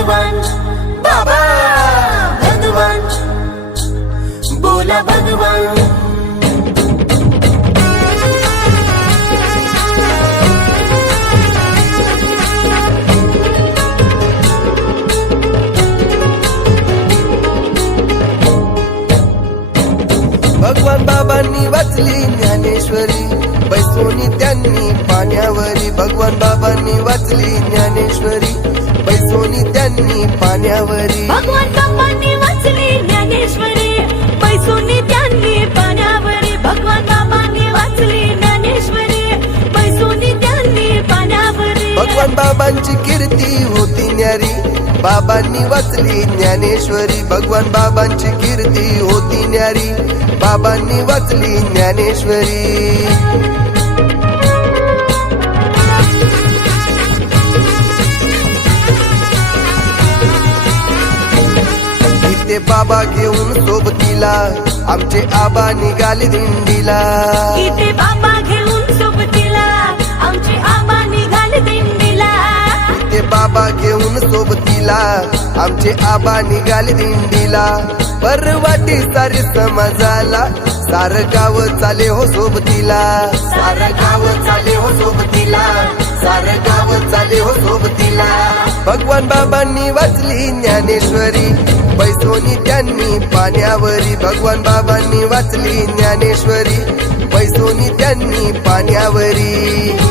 भगवान बाबा भगवान बोला भगवान. भगवान बाबांनी वाचली ज्ञानेश्वरी बैसोनी त्यांनी पाण्यावरी. भगवान बाबांनी वाचली ज्ञानेश्वरी. बैसोनी त्यांनी पाण्यावरी. भगवान बाबांनी वाचली ज्ञानेश्वरी. पैसोनी त्यांनी पाण्यावरी. भगवान बाबांनी वाचली ज्ञानेश्वरी. पैसोनी त्यांनी पाण्यावरी. भगवान बाबांची कीर्ती होती न्यारी. बाबांनी वाचली ज्ञानेश्वरी. भगवान बाबांची कीर्ती होती न्यारी. बाबांनी वाचली ज्ञानेश्वरी. इथे बाबा घेऊन सोबतीला. आमचे आबा निघाले दिंडीला. इथे बाबा घेऊन सोबतीला. आमचे आबा निघाले दिंडीला. ते बाबा घेऊन सोबतीला. आमचे आबा निघाले दिंडीला. परवाटी सारी समाजाला. सार गाव चाले हो सोबतीला. सार गाव चाले हो सोबतीला. सार गाव चाले हो सोबतीला. भगवान बाबांनी वाचली ज्ञानेश्वरी. त्यांनी पाण्यावरी भगवान बाबांनी वाचली ज्ञानेश्वरी पैसोनी त्यांनी पाण्यावरी.